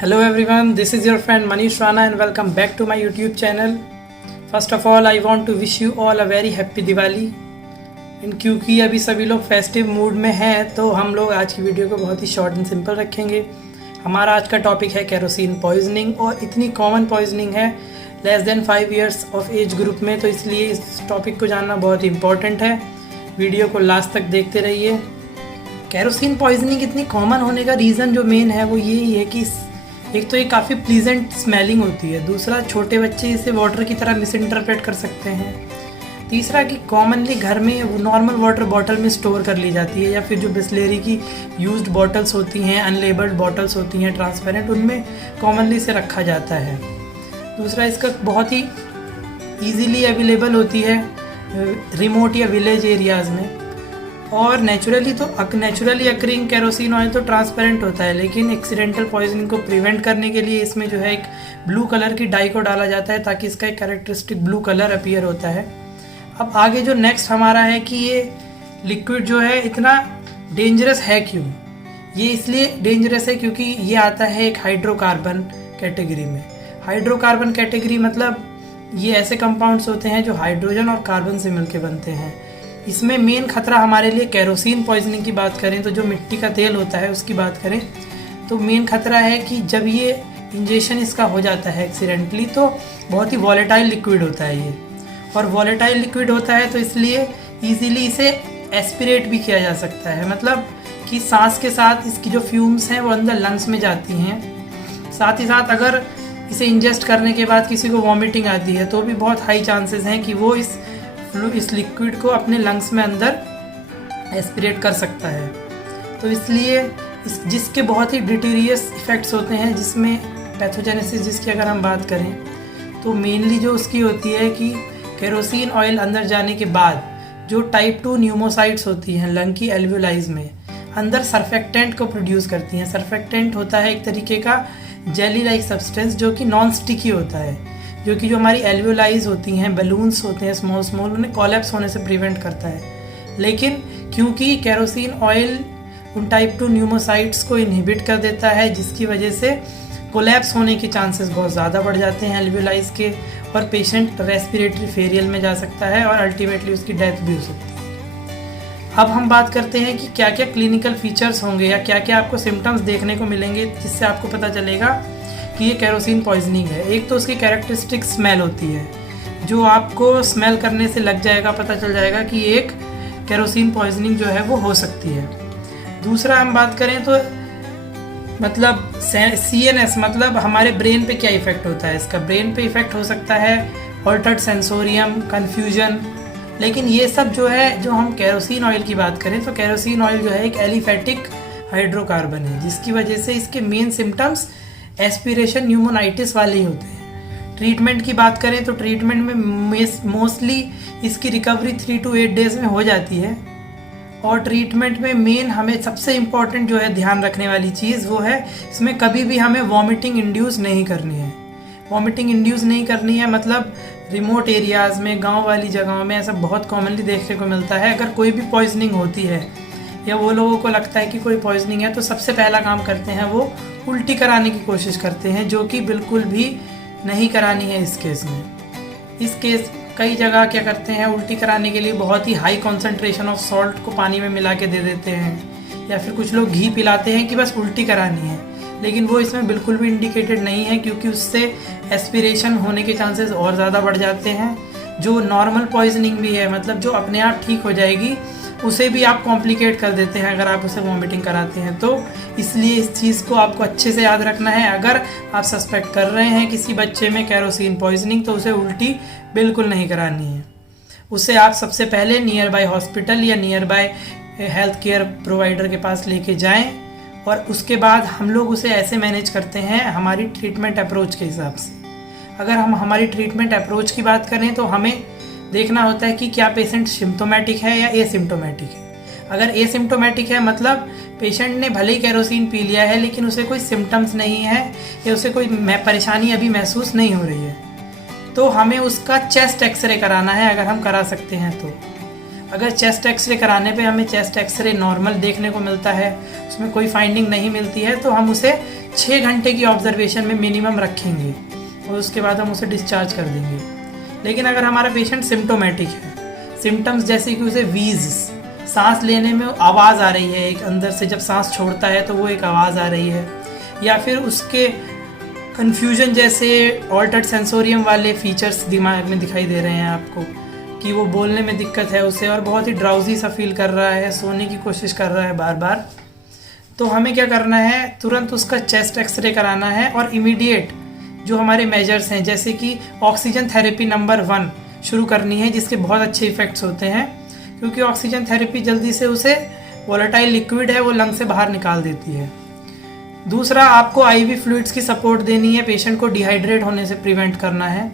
Hello everyone, this is your friend Manish Rana and welcome back to my YouTube channel. First of all, I want to wish you all a very happy Diwali. क्योंकि अभी सभी लोग festive mood में हैं तो हम लोग आज की वीडियो को बहुत ही शॉर्ट एंड सिंपल रखेंगे। हमारा आज का टॉपिक है केरोसिन पॉइजनिंग और इतनी कॉमन पॉइजनिंग है less than 5 years of age group में, तो इसलिए इस टॉपिक को जानना बहुत ही इम्पॉर्टेंट है। वीडियो को लास्ट तक देखते रहिए। केरोसिन पॉइजनिंग इतनी कॉमन होने का रीज़न जो मेन है वो यही है कि एक तो ये काफ़ी प्लीजेंट स्मेलिंग होती है, दूसरा छोटे बच्चे इसे वाटर की तरह मिस इंटरप्रेट कर सकते हैं, तीसरा कि कॉमनली घर में वो नॉर्मल वाटर बॉटल में स्टोर कर ली जाती है या फिर जो बिस्लेरी की यूज्ड बॉटल्स होती हैं, अनलेबल्ड बॉटल्स होती हैं ट्रांसपेरेंट, उनमें कॉमनली इसे रखा जाता है। दूसरा इसका बहुत ही ईजीली अवेलेबल होती है रिमोट या विलेज एरियाज़ में। और नेचुरली अकरिंग केरोसिन ऑयल तो ट्रांसपेरेंट होता है, लेकिन एक्सीडेंटल पॉइजनिंग को प्रिवेंट करने के लिए इसमें जो है एक ब्लू कलर की डाई को डाला जाता है ताकि इसका एक कैरेक्टरिस्टिक ब्लू कलर अपीयर होता है। अब आगे जो नेक्स्ट हमारा है कि ये लिक्विड जो है इतना डेंजरस है क्यों। ये इसलिए डेंजरस है क्योंकि ये आता है एक हाइड्रोकार्बन कैटेगरी में। हाइड्रोकार्बन कैटेगरी मतलब ये ऐसे कंपाउंड्स होते हैं जो हाइड्रोजन और कार्बन से मिलकर बनते हैं। इसमें मेन खतरा हमारे लिए केरोसिन पॉइजनिंग की बात करें तो जो मिट्टी का तेल होता है उसकी बात करें तो मेन खतरा है कि जब ये इंजेक्शन इसका हो जाता है एक्सीडेंटली तो बहुत ही वॉलेटाइल लिक्विड होता है ये, और वॉलेटाइल लिक्विड होता है तो इसलिए ईजीली इसे एस्पिरेट भी किया जा सकता है, मतलब कि सांस के साथ इसकी जो फ्यूम्स हैं वो अंदर लंग्स में जाती हैं। साथ ही साथ अगर इसे इंजेस्ट करने के बाद किसी को वॉमिटिंग आती है तो भी बहुत हाई चांसेस हैं कि वो इस लिक्विड को अपने लंग्स में अंदर एस्पिरेट कर सकता है। तो इसलिए जिसके बहुत ही डिटीरियस इफ़ेक्ट्स होते हैं, जिसमें पैथोजेनेसिस जिसकी अगर हम बात करें तो मेनली जो उसकी होती है कि केरोसिन ऑयल अंदर जाने के बाद जो टाइप 2 न्यूमोसाइट्स होती हैं लंग की एल्वियोलाइज में अंदर सर्फेक्टेंट को प्रोड्यूस करती हैं। सर्फेक्टेंट होता है एक तरीके का जेली लाइक सब्सटेंस जो कि नॉन स्टिकी होता है, जो कि जो हमारी एल्वियोलाइज होती हैं, बलून्स होते हैं स्मॉल उन्हें कोलैप्स होने से प्रिवेंट करता है। लेकिन क्योंकि केरोसिन ऑयल उन टाइप 2 न्यूमोसाइट्स को इनहिबिट कर देता है जिसकी वजह से कोलैप्स होने के चांसेस बहुत ज़्यादा बढ़ जाते हैं एल्वियोलाइज के, और पेशेंट रेस्पिरेटरी फेलियर में जा सकता है और अल्टीमेटली उसकी डेथ भी हो सकती है। अब हम बात करते हैं कि क्या क्या क्लिनिकल फीचर्स होंगे या क्या क्या आपको सिम्टम्स देखने को मिलेंगे जिससे आपको पता चलेगा कि ये केरोसिन पॉइजनिंग है। एक तो उसकी कैरेक्टरिस्टिक स्मेल होती है, जो आपको स्मेल करने से लग जाएगा, पता चल जाएगा कि एक केरोसिन पॉइजनिंग जो है वो हो सकती है। दूसरा हम बात करें तो मतलब CNS मतलब हमारे ब्रेन पे क्या इफ़ेक्ट होता है इसका। ब्रेन पे इफ़ेक्ट हो सकता है ऑल्टर्ड सेंसोरियम, कन्फ्यूजन, लेकिन ये सब जो है, जो हम केरोसिन ऑयल की बात करें तो केरोसिन ऑयल जो है एक एलिफेटिक हाइड्रोकार्बन है जिसकी वजह से इसके मेन सिम्टम्स एस्पिरेशन न्यूमोनाइटिस वाले ही होते हैं। ट्रीटमेंट की बात करें तो ट्रीटमेंट में मोस्टली इसकी रिकवरी 3 to 8 डेज़ में हो जाती है, और ट्रीटमेंट में मेन हमें सबसे इम्पॉर्टेंट जो है ध्यान रखने वाली चीज़ वो है इसमें कभी भी हमें वॉमिटिंग इंड्यूस नहीं करनी है। वॉमिटिंग इंड्यूस नहीं करनी है मतलब रिमोट एरियाज़ में, गांव वाली जगहों में ऐसा बहुत कॉमनली देखने को मिलता है। अगर कोई भी पॉइजनिंग होती है या वो लोगों को लगता है कि कोई पॉइजनिंग है तो सबसे पहला काम करते हैं वो उल्टी कराने की कोशिश करते हैं, जो कि बिल्कुल भी नहीं करानी है इस केस में। इस केस कई जगह क्या करते हैं, उल्टी कराने के लिए बहुत ही हाई कॉन्सेंट्रेशन ऑफ सॉल्ट को पानी में मिला के दे देते हैं, या फिर कुछ लोग घी पिलाते हैं कि बस उल्टी करानी है, लेकिन वो इसमें बिल्कुल भी इंडिकेटेड नहीं है क्योंकि उससे एस्पिरेशन होने के चांसेस और ज़्यादा बढ़ जाते हैं। जो नॉर्मल पॉइजनिंग भी है, मतलब जो अपने आप ठीक हो जाएगी, उसे भी आप कॉम्प्लिकेट कर देते हैं अगर आप उसे वॉमिटिंग कराते हैं। तो इसलिए इस चीज़ को आपको अच्छे से याद रखना है। अगर आप सस्पेक्ट कर रहे हैं किसी बच्चे में केरोसिन पॉइजनिंग तो उसे उल्टी बिल्कुल नहीं करानी है। उसे आप सबसे पहले नियर बाय हॉस्पिटल या near by health care provider के पास लेके जाएं, और उसके बाद हम लोग उसे ऐसे मैनेज करते हैं हमारी ट्रीटमेंट अप्रोच के हिसाब से। अगर हम हमारी ट्रीटमेंट अप्रोच की बात करें तो हमें देखना होता है कि क्या पेशेंट सिम्टोमेटिक है या एसिम्टोमेटिक है। अगर एसिम्टोमेटिक है मतलब पेशेंट ने भले ही केरोसिन पी लिया है लेकिन उसे कोई सिम्टम्स नहीं है या उसे कोई परेशानी अभी महसूस नहीं हो रही है, तो हमें उसका चेस्ट एक्सरे कराना है अगर हम करा सकते हैं तो। अगर चेस्ट एक्सरे कराने पे हमें चेस्ट एक्सरे नॉर्मल देखने को मिलता है, उसमें कोई फाइंडिंग नहीं मिलती है, तो हम उसे 6 घंटे की ऑब्जर्वेशन में मिनिमम रखेंगे और उसके बाद हम उसे डिस्चार्ज कर देंगे। लेकिन अगर हमारा पेशेंट सिम्टोमेटिक है, सिम्टम्स जैसे कि उसे वीज, सांस लेने में आवाज़ आ रही है, एक अंदर से जब सांस छोड़ता है तो वो एक आवाज़ आ रही है, या फिर उसके कन्फ्यूजन जैसे ऑल्टर्ड सेंसोरियम वाले फीचर्स दिमाग में दिखाई दे रहे हैं आपको, कि वो बोलने में दिक्कत है उसे और बहुत ही ड्राउजी सा फील कर रहा है, सोने की कोशिश कर रहा है बार बार, तो हमें क्या करना है, तुरंत उसका चेस्ट एक्सरे कराना है और इमीडिएट जो हमारे मेजर्स हैं जैसे कि ऑक्सीजन थेरेपी नंबर 1 शुरू करनी है, जिसके बहुत अच्छे इफ़ेक्ट्स होते हैं, क्योंकि ऑक्सीजन थेरेपी जल्दी से उसे वोलेटाइल लिक्विड है वो लंग से बाहर निकाल देती है। दूसरा, आपको आईवी फ्लूइड्स की सपोर्ट देनी है, पेशेंट को डिहाइड्रेट होने से प्रिवेंट करना है।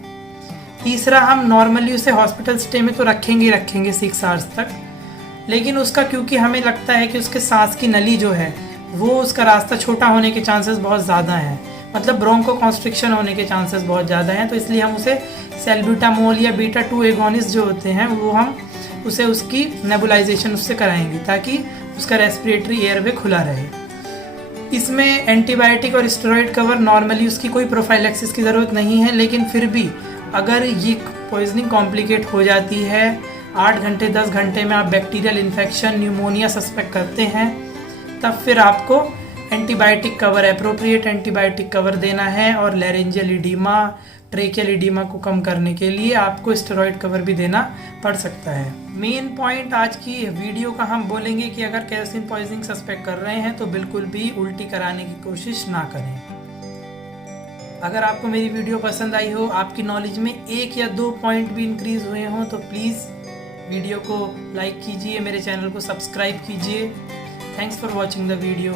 तीसरा, हम नॉर्मली उसे हॉस्पिटल स्टे में तो रखेंगे 6 आवर्स तक, लेकिन उसका क्योंकि हमें लगता है कि उसके सांस की नली जो है वो उसका रास्ता छोटा होने के चांसेस बहुत ज़्यादा हैं, मतलब ब्रोंको कॉन्स्ट्रिक्शन होने के चांसेस बहुत ज़्यादा हैं, तो इसलिए हम उसे सेल्ब्यूटामोल या बीटा-2 एगोनिस्ट जो होते हैं वो हम उसे उसकी नेबुलाइजेशन उससे कराएंगे ताकि उसका रेस्पिरेटरी एयरवे खुला रहे। इसमें एंटीबायोटिक और स्टेरॉइड कवर नॉर्मली उसकी कोई प्रोफाइलैक्सिस की ज़रूरत नहीं है, लेकिन फिर भी अगर ये पॉइजनिंग कॉम्प्लिकेट हो जाती है, 8 घंटे 10 घंटे में आप बैक्टीरियल इन्फेक्शन, न्यूमोनिया सस्पेक्ट करते हैं, तब फिर आपको antibiotic cover, appropriate antibiotic cover देना है, और लैरेंजियल इडीमा, ट्रेकियल इडीमा को कम करने के लिए आपको स्टेरॉइड कवर भी देना पड़ सकता है। मेन पॉइंट आज की वीडियो का हम बोलेंगे कि अगर केरोसिन पॉइजनिंग सस्पेक्ट कर रहे हैं तो बिल्कुल भी उल्टी कराने की कोशिश ना करें। अगर आपको मेरी वीडियो पसंद आई हो, आपकी नॉलेज में 1 या 2 पॉइंट भी इंक्रीज हुए हों, तो प्लीज़ वीडियो को लाइक कीजिए, मेरे चैनल को सब्सक्राइब कीजिए। Thanks for watching the video.